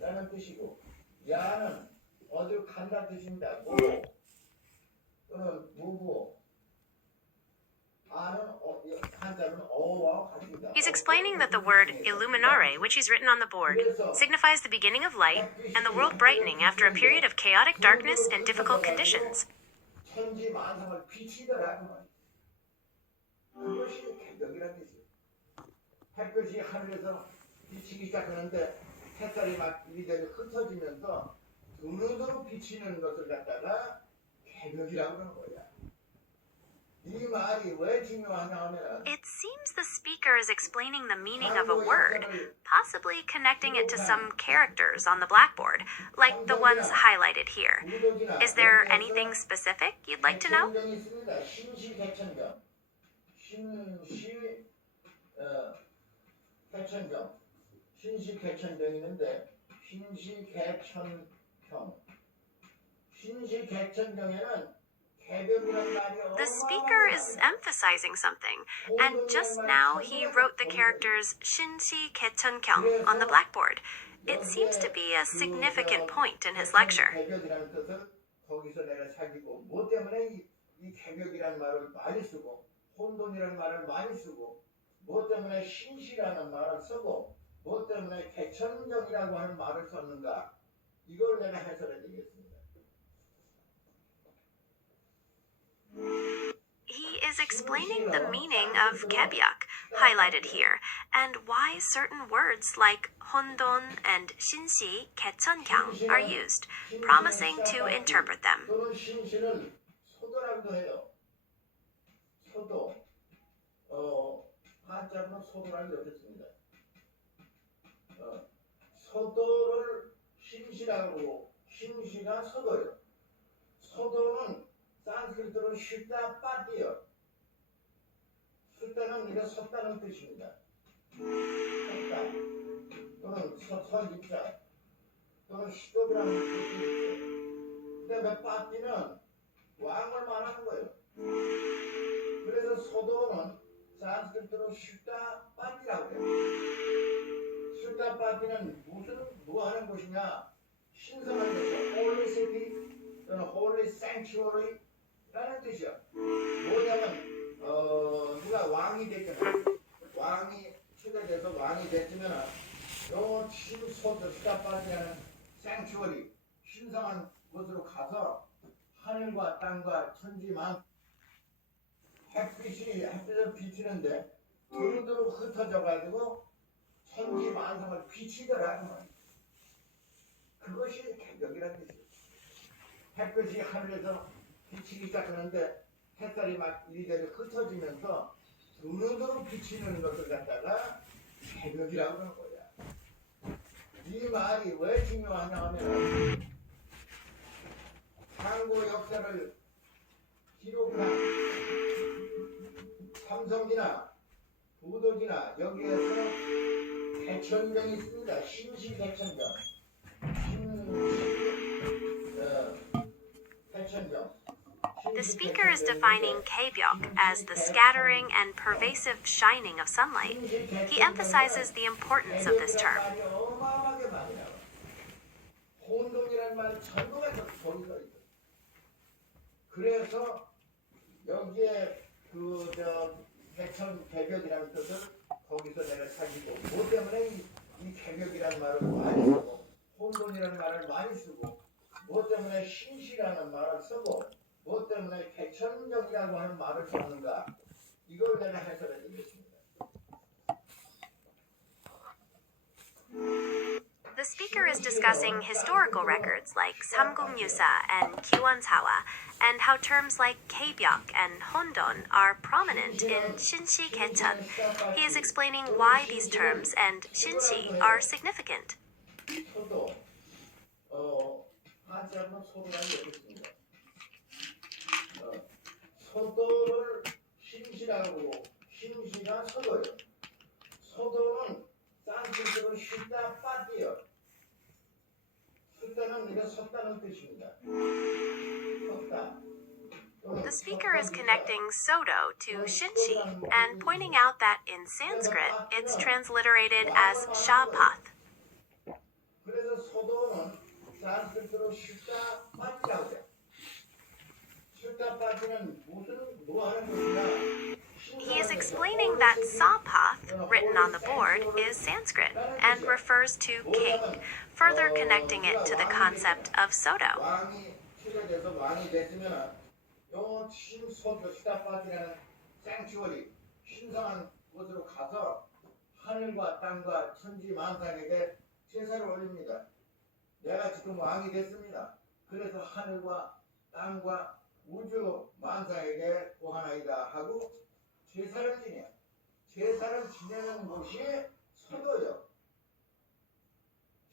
라는 뜻이고 야는 어디로 간다 뜻입니다. go 또는 move 아는 한자는 어와 같습니다. He's explaining that the word illuminare, which he's written on the board, signifies the beginning of light and the world brightening after a period of chaotic darkness and difficult conditions. 천지 만상을 비치더라 그 말이야. 그것이 개벽이라는 뜻이에요. 햇볕이 하늘에서 비치기 시작하는데 햇살이 막 이리저리 흩어지면서 두루두루 비치는 것을 갖다가 개벽이라고 그러는 거야. 이 말이 왜 중요하냐 하면 It seems the speaker is explaining the meaning of a word, possibly connecting it to some characters on the blackboard, like the ones highlighted here. Is there anything specific you'd like to know? 개천경이 있습니다. 신시개천경. 개천경. 신시개천경이 있는데 신시개천경에는 The speaker is emphasizing something, and just now he wrote the characters 신시 개천경 on the blackboard. It seems to be a significant point in his lecture. 개벽이라는 뜻을 거기서 내가 사귀고 뭐 때문에 이 개벽이라는 말을 많이 쓰고 혼돈이라는 말을 많이 쓰고 뭐 때문에 신시라는 말을 쓰고 뭐 때문에 개천경이라고 하는 말을 썼는가 이걸 내가 해설해 드리겠습니다. He is explaining the meaning of 개벽, highlighted here, and why certain words like 혼돈 and 신시 개천경 are used, promising to interpret them. 또는 신시는 소도라고도 해요. 소도. 한자로는 소도라고 이렇게 씁니다. 소도를 신시라고 신시가 소도예요. 소도는 산스크리트로 쉽다 빠띠요. 쉽다는 우리가 섰다는 뜻입니다. 섰다 또는 설립자 또는 시도라는 뜻이 있어요. 근데 빠띠는 왕을 말하는 거예요. 그래서 소도는 산스크리트로 쉽다 빠띠라고 해요. 쉽다 빠띠는 뭐 하는 곳이냐? 신성한 곳이요. Holy City 또는 Holy Sanctuary 라는 뜻이야. 뭐냐면 누가 왕이 됐잖아. 왕이 초대돼서 왕이 됐으면 요 신소도 스타파티라는 생츄어리 신성한 곳으로 가서 하늘과 땅과 천지만 햇빛을 비치는데 두루두루 흩어져 가지고 천지 만상을 비치더라 그 말이야. 그것이 개벽이라는 뜻이야. 햇빛이 하늘에서 비치기 시작하는데 햇살이 막 이리저리 흩어지면서 두루두루 비치는 것을 갖다가 개벽이라고 하는 거야. 이 말이 왜 중요하냐 하면 상고 역사를 기록한 삼성기나 부도지나 여기에서 개천경이 있습니다. 신시개천경. The speaker is defining 개벽 as the scattering and pervasive shining of sunlight. He emphasizes the importance of this term. 혼돈이라는 말 전부가 거기서 있어. 그래서 여기에 개벽이라는 뜻을 거기서 내가 사귀고 뭐 때문에 이 개벽이라는 말을 많이 쓰고 혼돈이라는 말을 많이 쓰고 뭐 때문에 신시라는 말을 쓰고 뭐 때문에 개천경이라고 하는 말을 썼는가 이걸 내가 해설해 드리겠습니다. The speaker is discussing historical records like Samgukmusa and Kiwonsawa, and how terms like Kbyok and Hondon are prominent in Shinshi Gaechun. He is explaining why these terms and Shinshi are significant. 소도, 한자는 소도라는 게 있습니다. 소도를 심시라고, 심시가 소도예요. 소도는 산스크리트로 쉽다 빠띠요. 쉽다는 이거 섰다는 뜻입니다. 섰다. The speaker is connecting Sodo to Shinshi and pointing out that in Sanskrit it's transliterated as Shapath. 그래서 소도는 산스크리트로 쉽다 빠띠라고 해요. 쉽다 빠띠는 무슨 뭐 하는 것이냐? He is explaining that Sapath, written on the board, is Sanskrit and refers to king, further connecting it to the concept of Sodo. 왕이 추가돼서 왕이 됐으면은 요 신소도 시다파티라는 생추얼이 신성한 곳으로 가서 하늘과 땅과 천지 만상에게 제사를 올립니다. 내가 지금 왕이 됐습니다. 그래서 하늘과 땅과 우주 만상에게 고하나이다 하고 제사를 지내. 제사를 지내는 곳이 소도요.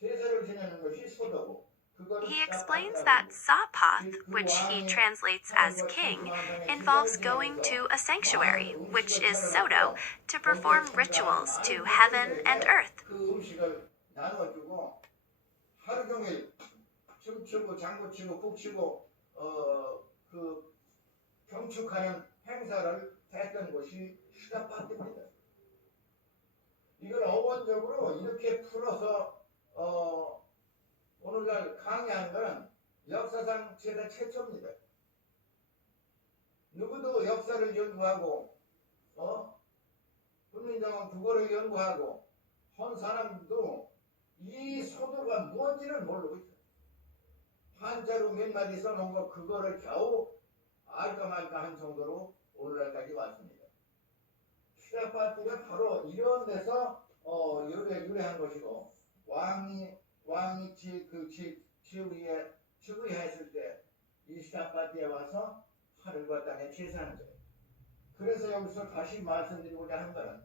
제사를 지내는 것이 소도고. He explains that Sapath, which he translates as king, involves going to a sanctuary, which is Sodo, to perform rituals to heaven and earth. 그 음식을 나눠주고 하루 종일 춤추고 장구치고 북치고 그 경축하는 행사를 했던 곳이 시다파트입니다. 이걸 어원적으로 이렇게 풀어서 오늘날 강의하는 것은 역사상 제가 최초입니다. 누구도 역사를 연구하고 훈민정음 국어를 연구하고 한 사람도 이 소도가 뭔지를 모르고 있어요. 한자로 몇 마디 써놓은 거 그거를 겨우 알까 말까 한 정도로 오늘날까지 왔습니다. 시다파트가 바로 이런 데서 유래한 것이고 왕이 즉위했을 때 이 시다파트에 와서 하늘과 땅에 제사하는 거예요. 그래서 여기서 다시 말씀드리고자 하는 것은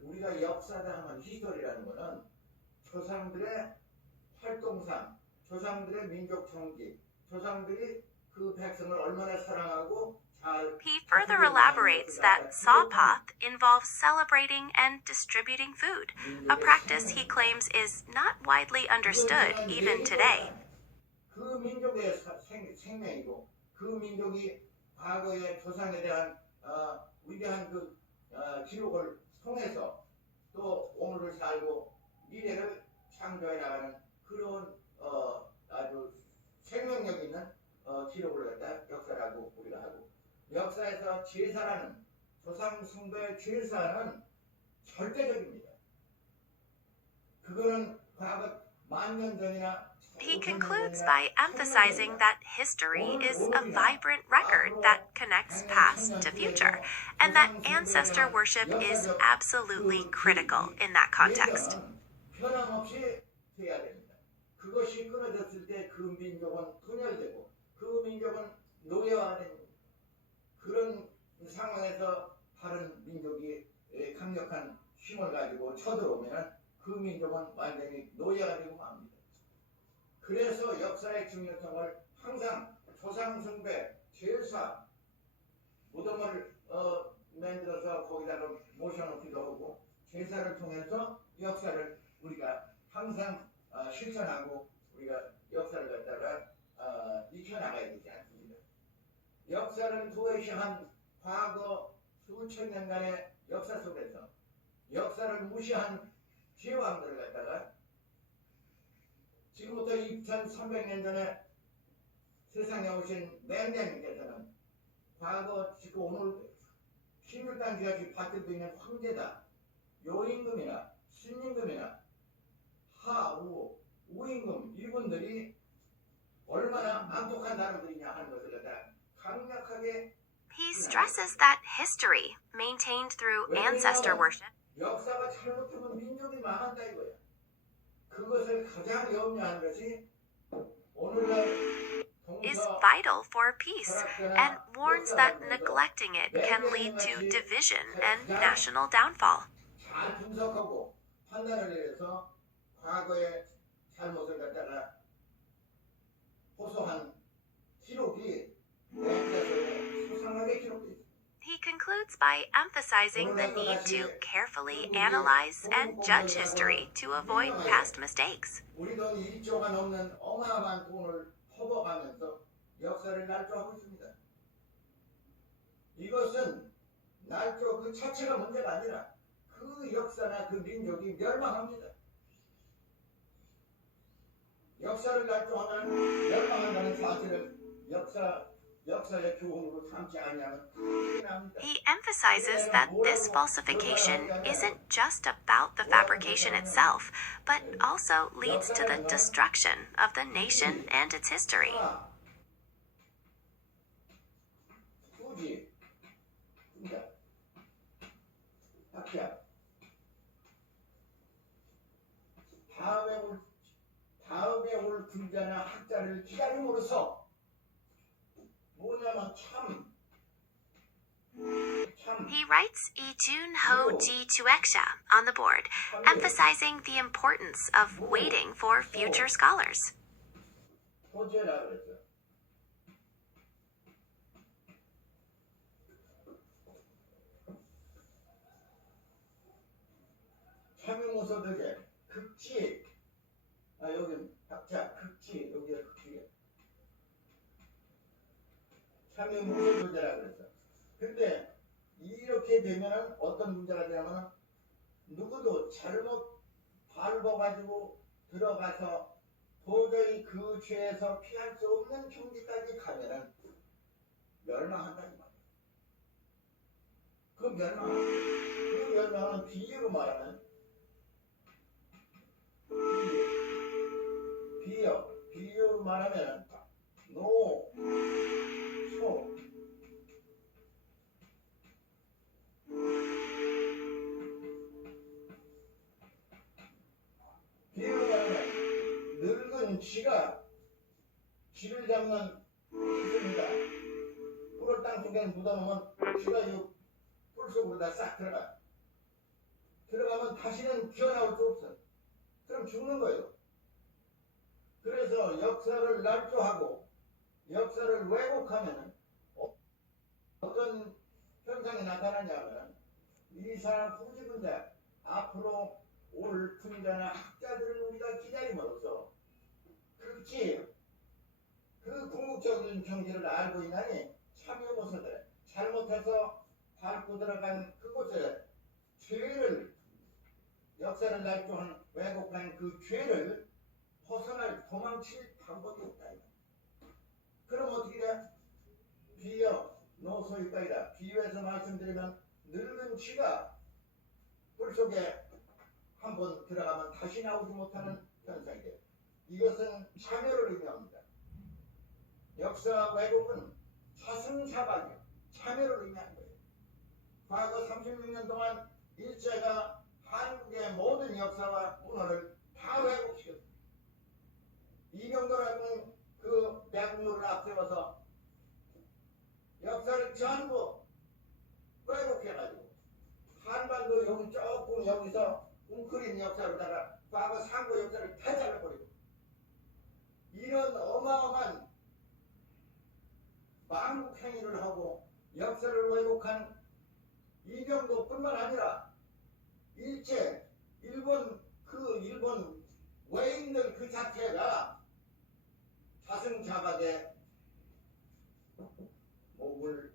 우리가 역사다 하면 히스토리라는 것은 조상들의 활동상, 조상들의 민족 총기, 조상들이 그 백성을 얼마나 사랑하고 He further elaborates that Sapath involves celebrating and distributing food, a practice he claims is not widely understood even today. 그 민족의 생명이고 그 민족이 과거의 조상에 대한 위대한 그 기록을 통해서 또 오늘을 살고 미래를 창조해 나가는 그런 아주 생명력 있는 기록을 갖다 역사라고 우리가 하고 역사에서 제사라는 조상 숭배 제사는 절대적입니다. 그거는 과거 만년 전이나 He concludes by emphasizing that history is a vibrant record that connects past to future, and that ancestor worship is absolutely critical in that context. 변함없이 돼야 됩니다. 그것이 끊어졌을 때 그 민족은 분열되고 그 민족은 노예화된 그런 상황에서 다른 민족이 강력한 힘을 가지고 쳐들어오면 그 민족은 완전히 노예가 되고 맙니다. 그래서 역사의 중요성을 항상 조상 숭배, 제사, 무덤을 만들어서 거기다가 모셔놓기도 하고 제사를 통해서 역사를 우리가 항상 실천하고 우리가 역사를 갖다가 익혀나가야 되지 않습니다. 역사는 도외시한 과거 수천 년간의 역사 속에서 역사를 무시한 제왕들을 갖다가 지금부터 2300년 전에 세상에 오신 맹자님께서는 과거 지금 오늘 16단지까지 받들고 있는 황제다, 요임금이나 신임금이나 하우, 우임금 이분들이 얼마나 악독한 사람들이냐 하는 것을 갖다 강력하게 He stresses that history, maintained through ancestor worship, 역사가 잘못하면 민족이 망한다 이거야. 그것을 가장 염려하는 것이 오늘날 is 동서 vital for peace and 철학자나 warns that neglecting it can lead to division and national downfall. 잘 분석하고 판단을 해서 과거의 잘못을 갖다가 호소한 기록이 내에서 수상하게 기록돼 있습니다. He concludes by emphasizing the need to carefully analyze and judge history to avoid past mistakes. 우리 돈 1조가 넘는 어마어마한 돈을 퍼부어가면서 역사를 날조하고 있습니다. 이것은 날조 그 자체가 문제가 아니라 그 역사나 그 민족이 멸망합니다. 역사를 날조하면 멸망한다는 사실을 역사의 교훈으로 삼지 아니하면 큰일이 납니다. He emphasizes that this falsification isn't just about the fabrication itself, but also leads to the destruction of the nation and its history. 후지, 분자, 학자, 다음에 올 분자나 학자를 기다림으로써 뭐냐면 He writes Ijun Ho Ji Tueksha on the board, emphasizing the importance of waiting for future scholars. 호재라 그랬죠. 참여모서득의 극지, 여기 학자 극지, 여기가 극지야. 참여모서득이라 그랬어. 근데 이렇게 되면은 어떤 문제가 되냐면은 누구도 잘못 밟아가지고 들어가서 도저히 그 죄에서 피할 수 없는 경지까지 가면은 멸망한다는 말이야. 그 멸망은 비유로 말하면 비유로 말하면 노, 소, 비유로 말하면 늙은 쥐가 쥐를 잡는 있습니다. 꿀을 땅속에 묻어놓으면 쥐가 이 꿀 속으로 다 싹 들어가면 다시는 기어나올 수 없어. 그럼 죽는 거예요. 그래서 역사를 날조하고 역사를 왜곡하면 어떤 현상이 나타나냐면 이 사람 후지분자 앞으로 올 분자나 학자들을 우리가 기다림으로써 그렇지 그 궁극적인 경지를 알고 있나니 참여모서들 잘못해서 밟고 들어간 그곳에 죄를 역사를 날조한 왜곡한 그 죄를 도망칠 방법이 없다. 그럼 어떻게 돼? 비유 노소일까이다. 비유해서 말씀드리면 늙은 쥐가 꿀속에 한번 들어가면 다시 나오지 못하는 현상이 돼요. 이것은 참여를 의미합니다. 역사 왜곡은 자승자박이에요. 참여를 의미하는 거예요. 과거 36년 동안 일제가 한국의 모든 역사와 문화를 다 왜곡시켰습니다. 이병도라는 그 매국노를 앞세워서 역사를 전부 왜곡해가지고 한반도 여기 조금 여기서 웅크린 역사로다가 과거 상고 역사를 다 잘라버리고 이런 어마어마한 망국행위를 하고 역사를 왜곡한 이병도뿐만 아니라 일본 외인들 그 자체가 자승자박의 목을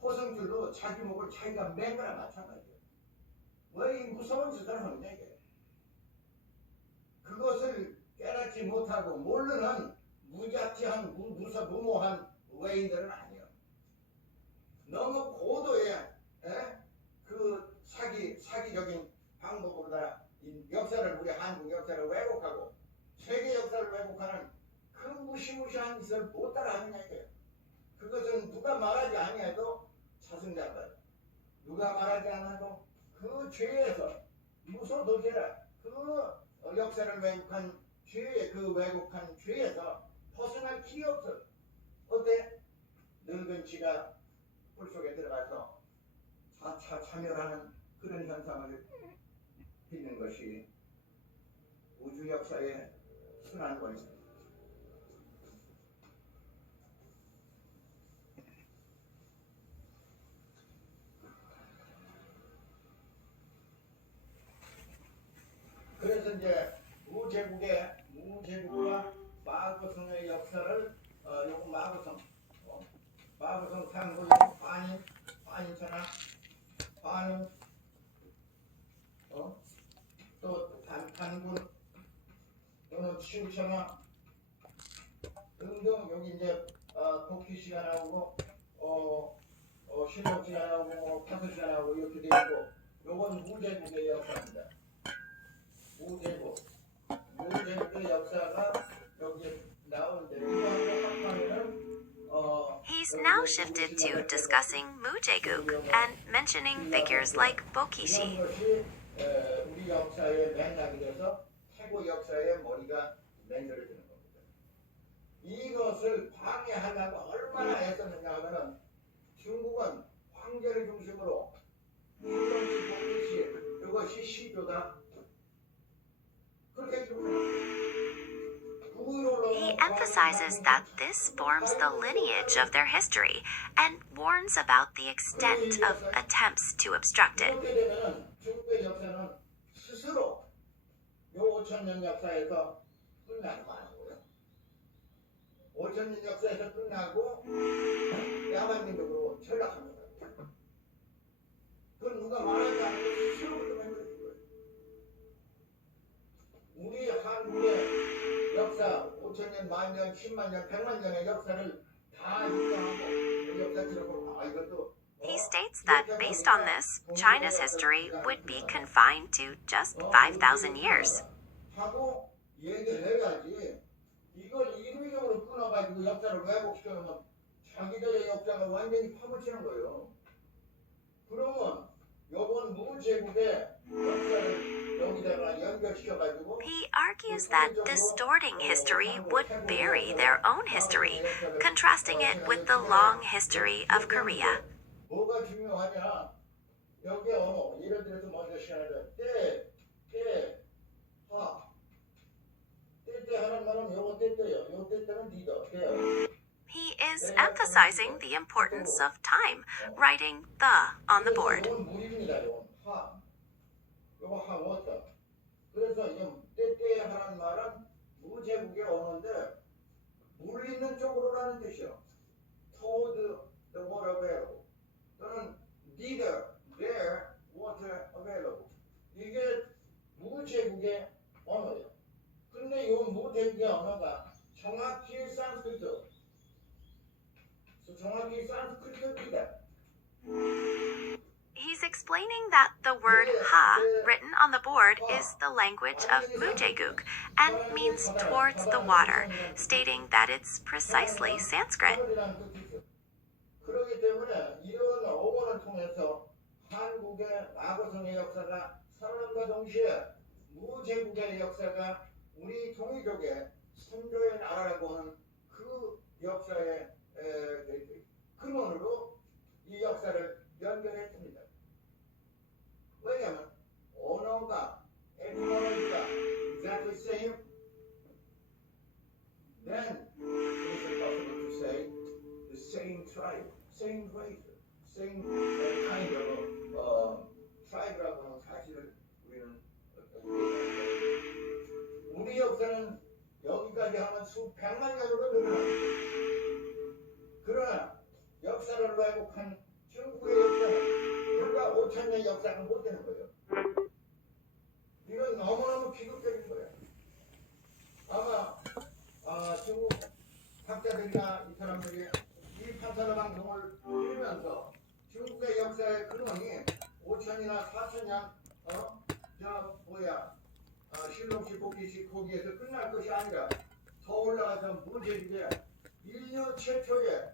포성줄로 자기 목을 자기가 맨 거나 마찬가지예요. 왜 이 무서운 짓을 하느냐 이게. 그것을 깨닫지 못하고 모르는 무자티한 무모한 외인들은 아니에요. 너무 고도의 그 사기적인 방법으로다 역사를 우리 한국 역사를 왜곡하고 세계 역사를 왜곡하는 그 무시무시한 짓을 못 따라하느냐 이게. 그것은 누가 말하지 아니해도 자승자박. 누가 말하지 않아도 그 죄에서 무소도제라 그 역사를 왜곡한 죄, 그 왜곡한 죄에서 벗어날 길이 없어. 어때? 늙은 지가 뿔속에 들어가서 자차 참여하는 그런 현상을 빚는 것이 우주 역사의 순환 원리입니다. 그래서 이제 무제국과 마고성의 역사를 요거 마고성 상부 반인천하 반은 또 단군 또는 치우천하 등등 여기 이제 복희시가 나오고 신록시가 나오고 파서시가 나오고 이렇게 돼 있고 요건 무제국의 역사입니다. 무제국의 역사가 여기 나오는데 이거 합하면은 He's now shifted to discussing Mujeguk and mentioning figures like Bokishi. 이런 것이 우리 역사의 맥락이 돼서 태고 역사의 머리가 매달려지는 겁니다. 이것을 방해하려고 얼마나 애썼느냐 하면은 중국은 황제를 중심으로 신동시 복희시 이것이 시조다. 그렇게 He emphasizes that this forms the lineage of their history and warns about the extent of attempts to obstruct it. 이렇게 되면은 중국의 역사는 스스로 요 5,000년 역사에서 끝나는 거예요. 5,000년 역사에서 끝나고 야만민족으로 전락하는 거예요. 그건 누가 말하지 않고 스스로부터 만들어진 거예요. 우리 한국의 역사 5,000년, 만년, 10만년, 100만년의 역사를 다 인정하고 역사 기록으로 이것도 He states that based on this, China's history would be confined to just 5,000 years. 하고 얘기해야지. 이걸 인위적으로 끊어가지고 역사를 왜곡시켜놓으면 자기들의 역사가 완전히 파묻히는 거예요. 그러면 요번 무제국의 역사를 여기다가 연결시켜가지고 He argues that distorting history would bury their own history, contrasting it with the long history of Korea. 뭐가 중요하냐? 여기 언어, 예를 들어서 먼저 시작하자. 때 하는 말은 요거 때때요. 요 때때는 리더. 때요. He is emphasizing the importance of time, writing the on the board. 이건 무입니다. 이건 하. 요거 하 워터. 그래서 이 때때 하는 말은 무제국의 언어인데 물 있는 쪽으로라는 뜻이요. Told the water available. 또는 neither there water available. 이게 무제국의 언어예요. 근데 이 무제국의 언어가 정확히 산스크리트, 산스크리트입니다. He's explaining that the word ha written on the board is the language of Mujeguk and means towards the water, stating that it's precisely Sanskrit. 그렇기 때문에 이런 어원을 통해서 한국의 마고성의 역사가 선언과 동시에 무제국의 역사가 우리 동이족의 선조의 나라라고 하는 그 역사의 근원으로 이 역사를 연결했습니다. 왜냐하면 언어가 etymology가 exactly same, then it is possible to say the same tribe, same race, same kind of tribe라고 하는 사실을 우리는 우리 역사는 여기까지 하면 수백만 년으로 늘어납니다. 그러나 역사를 왜곡한 중국의 역사는 불과 5,000년 역사가 못 되는 거예요. 이건 너무너무 비극적인 거예요. 아마 중국 학자들이나 이 사람들이 이 판사르 방송을 들으면서 중국의 역사의 근원이 5,000이나 4,000년 신동시 복희시 거기에서 끝날 것이 아니라 더 올라가서 무제국의 인류 최초의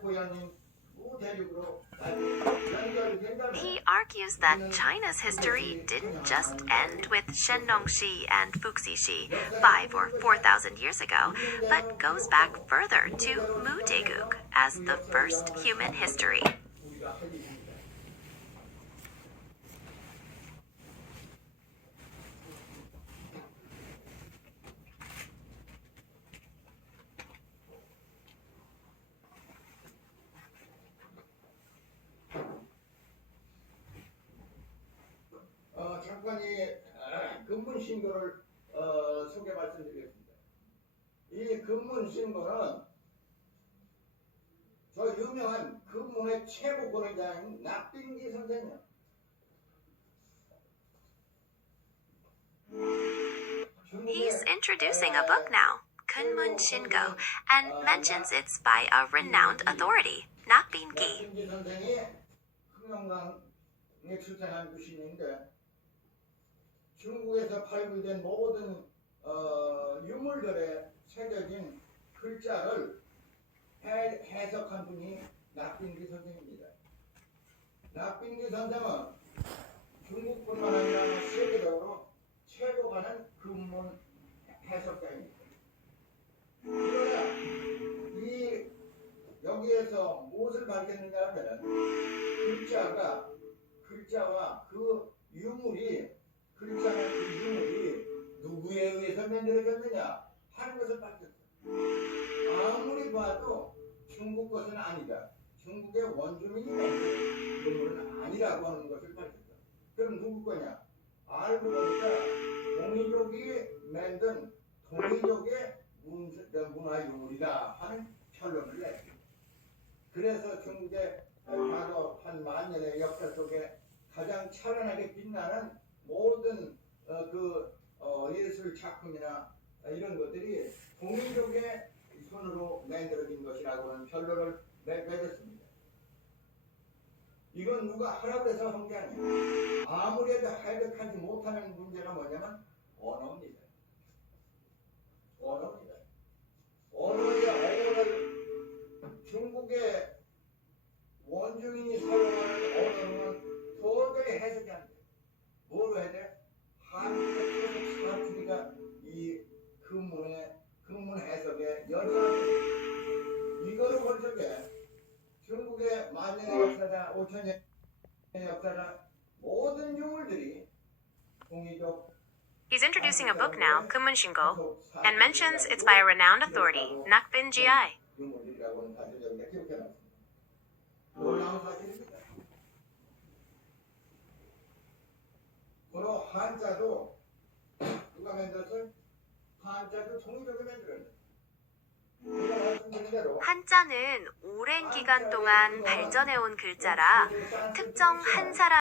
고향인 무대륙으로 연결이 된다는 He argues that China's history didn't just end with Shennongshi and Fuxishi 5 or 4,000 years ago, but goes back further to Mudaeguk as the first human history. 우리가 할 일입니다. 잠깐 이 근문신고를 소개 말씀드리겠습니다. 이 근문신고는 저 유명한 근문의 최고 권위자인 낙빈기 선생님. He's introducing a book now, Kunmun Shingo, and mentions it's by a renowned authority, Nakbingi. 낙빈기 선생이 흑명강에 출생한 부신인데 중국에서 발굴된 모든 유물들의 새겨진 글자를 해석한 분이 낙빈기 선생입니다. 낙빈기 선생은 중국뿐만 아니라 세계적으로 최고가는 근문 해석가입니다. 그러나 이 여기에서 무엇을 밝혔느냐 하면 글자와 그 유물이 누구에 의해서 만들어졌느냐 하는 것을 밝혔다. 아무리 봐도 중국 것은 아니다. 중국의 원주민이 만든 유물은 아니라고 하는 것을 밝혔다. 그럼 누구 거냐? 알고 보니까 동이족이 만든 동이족의 문화 유물이다 하는 결론을 냈습니다. 그래서 중국의 바로 한 만년의 역사 속에 가장 찬란하게 빛나는 모든 예술 작품이나 이런 것들이 동이족의 손으로 만들어진 것이라고 하는 결론을 맺었습니다. 이건 누가 하라고 해서 한 게 아니에요. 아무래도 해석하지 못하는 문제가 뭐냐면 언어입니다. 언어를 중국의 원주민이 사용하는 언어는 도저히 해석이 안 돼. 뭐로 해야 돼? 한국의 사투리가 이 근문 해석에 연결합니다. 이거를 볼 적에 중국의 만년의 역사다, 5천년의 역사다, 모든 유물들이 동이족. He's introducing a book now, Kunmun Shingo, and mentions it's by a renowned authority, Nakbingi. 유물이라고는 사실 여기다 기록해놨습니다. 놀라운 사실입니다. 바로 한자도 누가 만들었어요? 한자도 동이족이 만들었네. 제가 말씀드린 대로 한자는 오랜 기간 동안 발전해온 글자라 특정 한 사람